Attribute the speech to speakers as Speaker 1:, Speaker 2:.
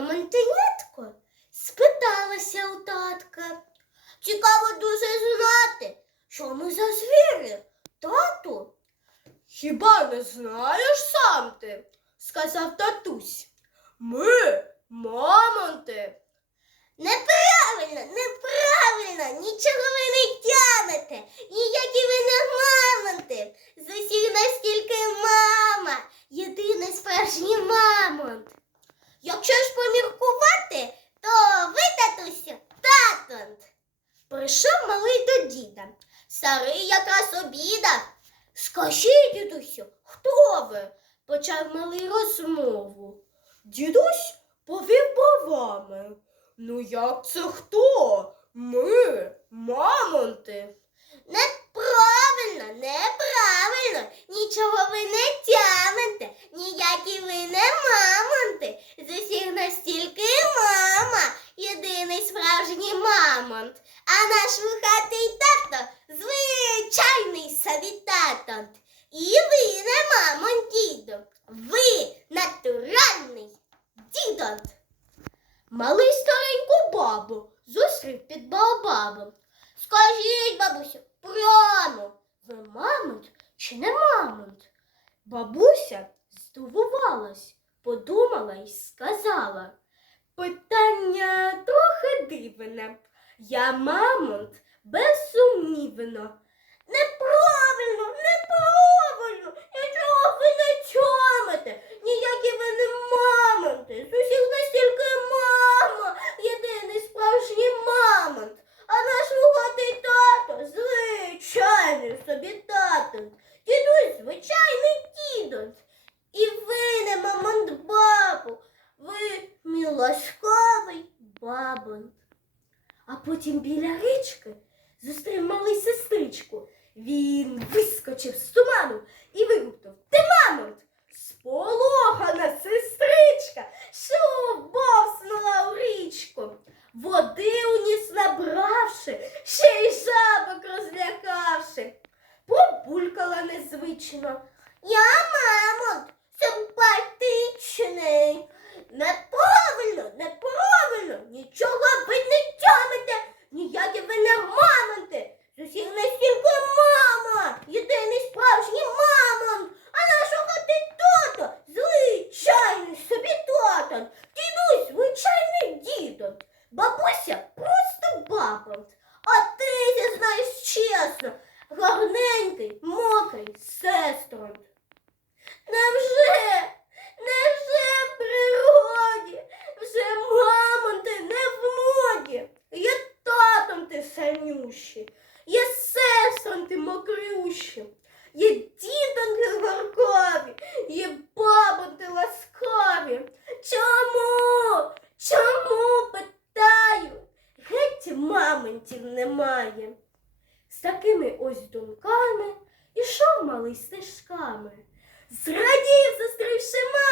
Speaker 1: мамонтенятко спиталася у татка. Цікаво дуже знати, що ми за звірі, тату. Хіба не знаєш сам ти? сказав татусь. Ми мамонти. Неправильно, неправильно, нічого ви не тямите, ніякі ви не мамонти. З усіх настільки мама, єдиний справжній мамонт. Якщо ж поміркувати, то ви, татусю, татонт. Прийшов малий до діда. Старий якраз обідав. Скажіть, дідусю, хто ви? почав малий розмову. Дідусь повів бровами. Ну як це хто? Ми, мамонти. Неправильно, неправильно. Нічого ви не тямите, ніякі ви не мамонти. З усіх настільки мама, єдиний справжній мамонт. А наш вухатий тато звичайний собі. І ви не мамонт дідо. Ви натуральний дідонт. Малий стареньку бабу зустрів під baobabом. Скажіть, бабусю, прямо, ви мамонт чи не мамонт? Бабуся здивувалась, подумала і сказала. Питання трохи дивне. Я мамонт, безсумнівно. Неправильно, неправильно, нічого ви не чомите, ніякі ви не мамонти. З усіх настільки мама, єдиний справжній мамонт. А наш вугатий тато звичайний собі тато. Дідусь звичайний дідусь. І ви не мамонт бабу, ви мій ласкавий бабонт. А потім біля річки сестричку. Він вискочив з туману і вигукнув Ти мамонт! Сполохана сестричка, що бовснула у річку. Води уніс набравши, ще й жабок розлякавши. Побулькала незвично. Я мамонт, симпатичний. Неправильно, неправильно, нічого ви не тямите, ніякі ви не мамонти. З усіх настільки мама, єдиний справжній мамонт, а нашого ти тато, звичайний собі тато, дідусь, звичайний дідо, бабуся просто бабонт, а ти зізнаєш чесно, гарненький, мокрий сестронт. Невже, невже в природі, вже мамонти не в моді, є татом ти синющий, є сестром ти мокрющі, є дідонки горкові, є бабонти ласкаві. Чому? Чому питаю? Геть мамонтів немає. З такими ось думками ішов малий стежками. Зрадів, зустрівши маму.